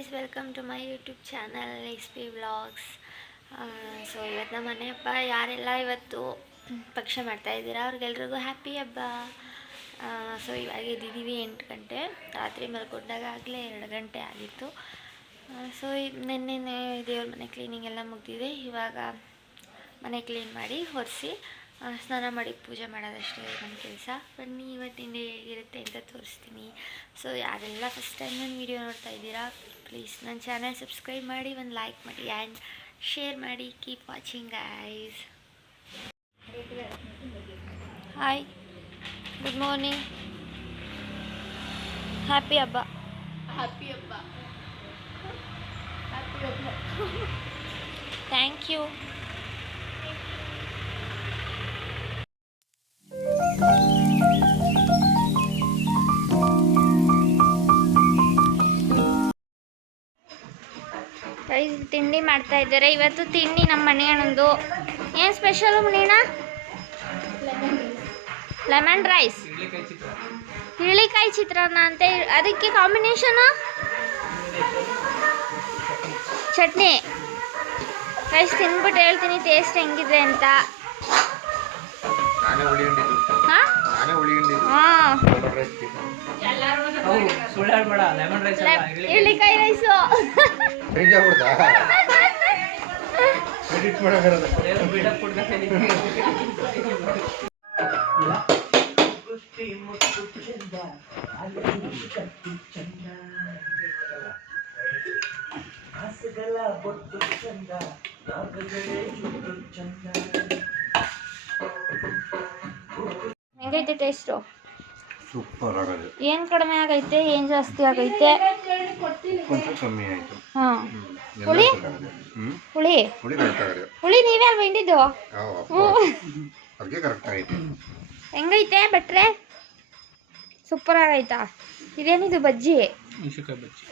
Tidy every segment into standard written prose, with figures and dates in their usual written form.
Guys, welcome to my YouTube channel S P vlogs. So ಇವತ್ತು ನಮ್ಮ ಮನೆ ಹಬ್ಬ. ಯಾರೆಲ್ಲ ಇವತ್ತು ಪಕ್ಷ ಮಾಡ್ತಾಯಿದ್ದೀರಾ ಅವ್ರಿಗೆಲ್ರಿಗೂ ಹ್ಯಾಪಿ ಹಬ್ಬ. ಸೊ ಇವಾಗ ಎದ್ದಿದ್ದೀವಿ 8 ಗಂಟೆ. ರಾತ್ರಿ ಮಲ್ಕೊಂಡಾಗ ಆಗಲೇ 2 ಗಂಟೆ ಆಗಿತ್ತು. ಸೊ ನಿನ್ನೆ ದೇವ್ರ ಮನೆ ಕ್ಲೀನಿಂಗ್ ಎಲ್ಲ ಮುಗಿದಿದೆ. ಇವಾಗ ಮನೆ ಕ್ಲೀನ್ ಮಾಡಿ ಒರೆಸಿ ಸ್ನಾನ ಮಾಡಿ ಪೂಜೆ ಮಾಡೋದಷ್ಟೇ ನನ್ನ ಕೆಲಸ. ಬನ್ನಿ ಇವತ್ತಿನ ಹೇಗಿರುತ್ತೆ ಅಂತ ತೋರಿಸ್ತೀನಿ. ಸೊ ಯಾರೆಲ್ಲ ಫಸ್ಟ್ ಟೈಮ್ ನನ್ನ ವೀಡಿಯೋ ನೋಡ್ತಾ ಇದ್ದೀರಾ, ಪ್ಲೀಸ್ ನನ್ನ ಚಾನಲ್ ಸಬ್ಸ್ಕ್ರೈಬ್ ಮಾಡಿ, ಒಂದು ಲೈಕ್ ಮಾಡಿ ಆ್ಯಂಡ್ ಶೇರ್ ಮಾಡಿ. Keep watching guys. Hi, good morning, happy ಹಬ್ಬ. ಹ್ಯಾಪಿ ಹಬ್ಬ, ಹ್ಯಾಪಿ ಹಬ್ಬ. Thank you. ತಿಂಡಿ ಮಾಡ್ತಾ ಇದ್ದಾರೆ. ಇವತ್ತು ತಿಂಡಿ ನಮ್ಮ ಮನೆಯಣ್ಣಂದು. ಏನು ಸ್ಪೆಷಲು ಮನೇನ? ಲೆಮನ್ ರೈಸ್, ಹಿರಳಿಕಾಯಿ ಚಿತ್ರಾನ್ನ ಅಂತ. ಅದಕ್ಕೆ ಕಾಂಬಿನೇಷನು ಚಟ್ನಿ. ರೈಸ್ ತಿಂದ್ಬಿಟ್ಟು ಹೇಳ್ತೀನಿ ಟೇಸ್ಟ್ ಹೆಂಗಿದೆ ಅಂತ. ಹಿರಳಿಕಾಯಿ ರೈಸು. ಹೆಂಗೈತೆ ಟೇಸ್ಟು? ಸೂಪರ್ ಆಗಿದೆ. ಏನು ಕಡಿಮೆ ಆಗೈತೆ, ಏನು ಜಾಸ್ತಿ ಆಗೈತೆ? ಕೊಂಚ ಕಮ್ಮಿ ಆಯಿತು. ಹಾಂ, ಹುಳಿ ಹುಳಿ ಹುಳಿ ಕರೆಕ್ಟ್ ಆಗಿದೆ. ಹುಳಿ ನೀವೇ ಅಲ್ವ ಹಿಂಡಿದ್ದು? ಅದಕ್ಕೆ ಕರೆಕ್ಟ್ ಆಯಿತು. ಹೆಂಗೈತೆ ಭಟ್ರೆ? ಸೂಪರ್ ಆಗೈತಾ? ಇದೇನಿದು ಬಜ್ಜಿ? ಬಜ್ಜಿ.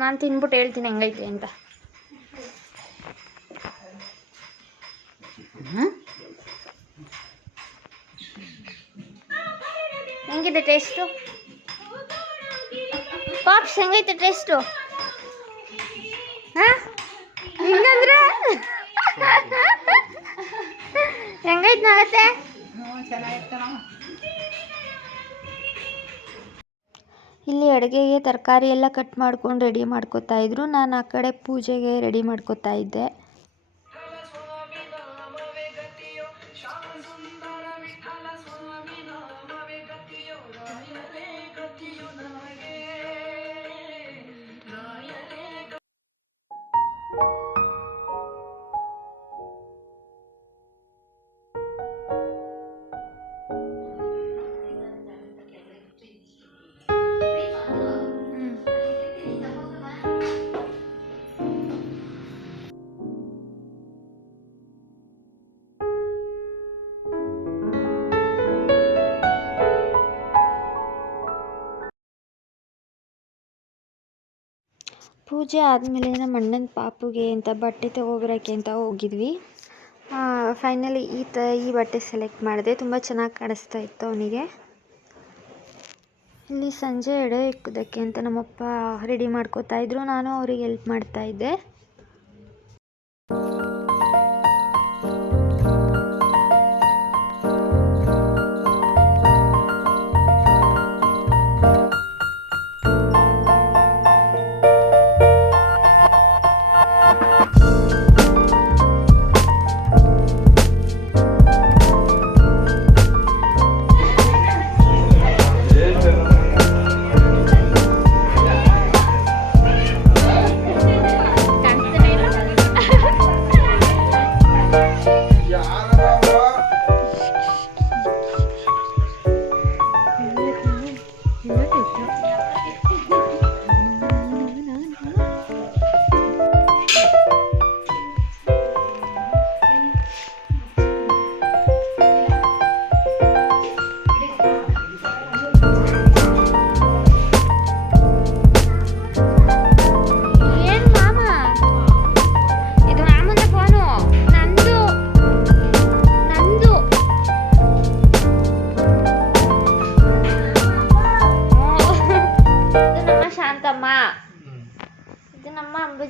ನಾನು ತಿನ್ಬಿಟ್ಟು ಹೇಳ್ತೀನಿ ಹೆಂಗೈತೆ ಅಂತ. ಹೆಂಗಿದೆ ಟೇಸ್ಟು? ಪಾಪ್ಸ್ ಹೆಂಗೈತೆ ಟೇಸ್ಟು? ಹಾಂ, ಹಿಂಗಂದ್ರೆ ಹೆಂಗೈತೆ ನಾಗತ್ತೆ? ಇಲ್ಲಿ ಅಡುಗೆಗೆ ತರಕಾರಿ ಎಲ್ಲ ಕಟ್ ಮಾಡ್ಕೊಂಡು ರೆಡಿ ಮಾಡ್ಕೋತಾ ಇದ್ರು. ನಾನು ಆ ಕಡೆ ಪೂಜೆಗೆ ರೆಡಿ ಮಾಡ್ಕೋತಾ ಇದ್ದೆ. ಪೂಜೆ ಆದಮೇಲೆ ನಮ್ಮ ಅಣ್ಣನ ಪಾಪುಗೆ ಅಂತ ಬಟ್ಟೆ ತೊಗೊಬರೋಕ್ಕೆ ಅಂತ ಹೋಗಿದ್ವಿ. ಫೈನಲಿ ಈ ಬಟ್ಟೆ ಸೆಲೆಕ್ಟ್ ಮಾಡಿದೆ. ತುಂಬ ಚೆನ್ನಾಗಿ ಕಾಣಿಸ್ತಾ ಇತ್ತು ಅವನಿಗೆ. ಇಲ್ಲಿ ಸಂಜೆ ಎಡೆ ಇಕ್ಕೋದಕ್ಕೆ ಅಂತ ನಮ್ಮಪ್ಪ ರೆಡಿ ಮಾಡ್ಕೋತಾ ಇದ್ರು. ನಾನು ಅವರಿಗೆ ಹೆಲ್ಪ್ ಮಾಡ್ತಾ ಇದ್ದೆ.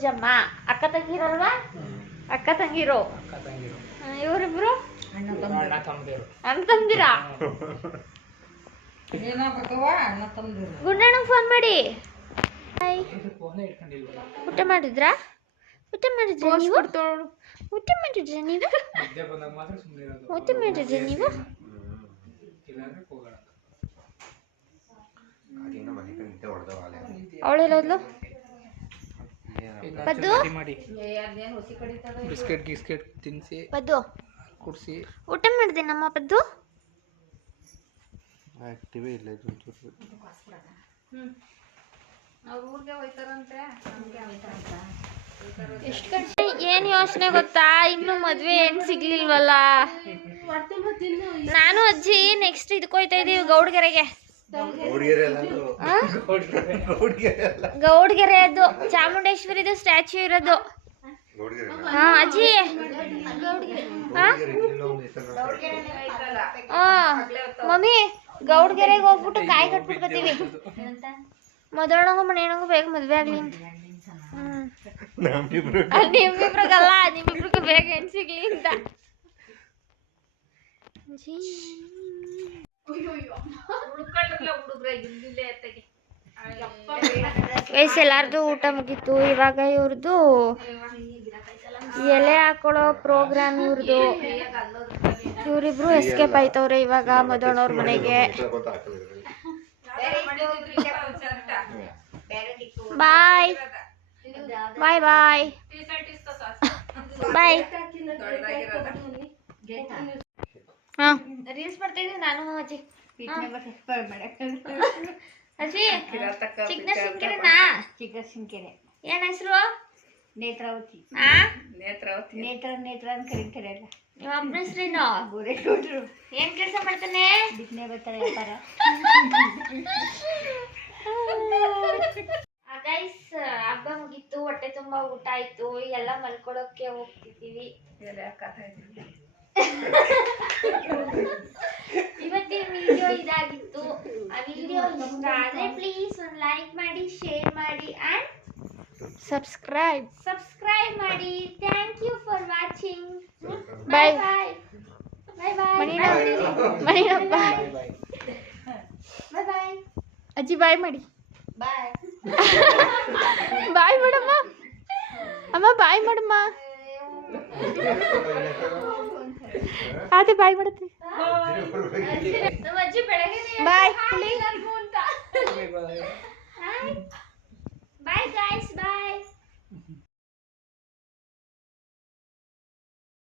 ಅಜ್ಜಮ್ಮ. ಅಕ್ಕ ತಂಗಿರಲ್ವಾ? ಅಕ್ಕ ತಂಗಿರು. ಇವರಿಬ್ರು ಅಣ್ಣ ತಮ್ದಿರಾ? ಗುಂಡಣ್ಣ ಫೋನ್ ಮಾಡಿ. ಊಟ ಮಾಡಿದ್ರಾ? ಊಟ ಮಾಡಿದ್ರಾ ನೀವು? ಊಟ ಮಾಡಿದ್ರಾ ನೀವು? ಊಟ ಮಾಡಿದ್ರಾ ನೀವು? ಅವಳೆಲ್ಲೋದ್ಲು? ಪದ್ದು ಬಿಸ್ಕೆಟ್ ಗಿಸ್ಕೆಟ್ ತಿನ್ಸಿ ಪದ್ದು ಕುಡಿಸಿ ಊಟ ಮಾಡಿದೆ ನಮ್ಮ ಪದ್ದು. ಆಕ್ಟಿವೇ ಇಲ್ಲ ಇದು ಒಂಚೂರು. ಏನ್ ಯೋಚನೆ ಗೊತ್ತಾ, ಇನ್ನು ಮದ್ವೆ ಹೆಣ್ ಸಿಗ್ಲಿಲ್ವಲ್ಲ. ನಾನು ಅಜ್ಜಿ ನೆಕ್ಸ್ಟ್ ಇದಕ್ಕೆ ಹೋಯ್ತಾ ಇದೀವಿ ಗೌಡ್ಗೆರೆಗೆ. ಗೌಡ್ಗೆರೆ ಅದು ಚಾಮುಂಡೇಶ್ವರಿದು ಸ್ಟ್ಯಾಚ್ಯೂ ಇರೋದು. ಹಾ ಅಜ್ಜಿ. ಮಮ್ಮಿ ಗೌಡ್ಗೆರೆಗೆ ಹೋಗ್ಬಿಟ್ಟು ಕಾಯಿ ಕಟ್ಬಿಟ್ಕೊತೀವಿ. ಮದುವೆಣಂಗು ಮನೆಯಣಂಗು ಬೇಗ ಮದ್ವೆ ಆಗ್ಲಿ ಅಂತ. ನಿಮ್ಮಿಬ್ರಿಗಲ್ಲ, ನಿಮ್ಮಿಬ್ರಿಗೆ ಬೇಗ ಹೆಣ್ ಸಿಗ್ಲಿ ಅಂತ. ಎಲ್ಲಾರ್ದು ಊಟ ಮುಗೀತು. ಇವಾಗ ಇವ್ರದ್ದು ಎಲೆ ಹಾಕೊಳ್ಳೋ ಪ್ರೋಗ್ರಾಮ್ ಇವ್ರದ್ದು. ಇವರಿಬ್ರು ಎಸ್ಕೇಪ್ ಆಯ್ತವ್ರೆ ಇವಾಗ ಮಧುಣ್ಣವ್ರ ಮನೆಗೆ. ಬಾಯ್ ಬಾಯ್ ಬಾಯ್ ಬಾಯ್. ಹಾ ರೀಲ್ಸ್ ಮಾಡ್ತಾ ಇದೀವಿ ನಾನು ಅಜ್ಜಿ. ಅಜ್ಜಿ ಚಿಕ್ಕನಸಿಂಕೆರೆನಾ? ಚಿಕ್ಕನಸಿಂಕೆರೆ. ಏನ್ ಹೆಸರು? ನೇತ್ರಾವತಿ. ನೇತ್ರ ಅಂತ ಕರೀತಾರಲ್ಲ. ನಿಮ್ಮ ಅಪ್ಪನ ಹೆಸರೇನು? ಗೋರೇಗೌಡ್ರು. ಏನ್ ಕೆಲಸ ಮಾಡ್ತಾನೆ? ಬಿತ್ತನೆ ಬರ್ತಾರೆ ವ್ಯಾಪಾರ. ಗೈಸ್ ಹಬ್ಬ ಮುಗೀತು, ಹೊಟ್ಟೆ ತುಂಬಾ ಊಟ ಆಯ್ತು, ಎಲ್ಲ ಮಲ್ಕೊಳ್ಳೋಕೆ ಹೋಗ್ತಿದ್ದೀವಿ. ಇವತ್ತಿನ ವಿಡಿಯೋ ಇದಾಗಿತ್ತು. ಆ ವಿಡಿಯೋ ಇಷ್ಟ ಆದ್ರೆ ಪ್ಲೀಸ್ ಒಂದು ಲೈಕ್ ಮಾಡಿ, ಶೇರ್ ಮಾಡಿ ಅಂಡ್ ಸಬ್ಸ್ಕ್ರೈಬ್ ಮಾಡಿ. Thank you for watching. Bye bye bye bye bye bye. ಅಜ್ಜಿ ಬಾಯ್ ಮಾಡಿ. ಬಾಯ್ ಬಾಯ್ ಮಾಡಮ್ಮ. ಅಮ್ಮ ಬಾಯ್ ಮಾಡಮ್ಮ. ಅದೇ ಬಾಯ್ ಮಾಡುತ್ತೆ. ಬಾಯ್.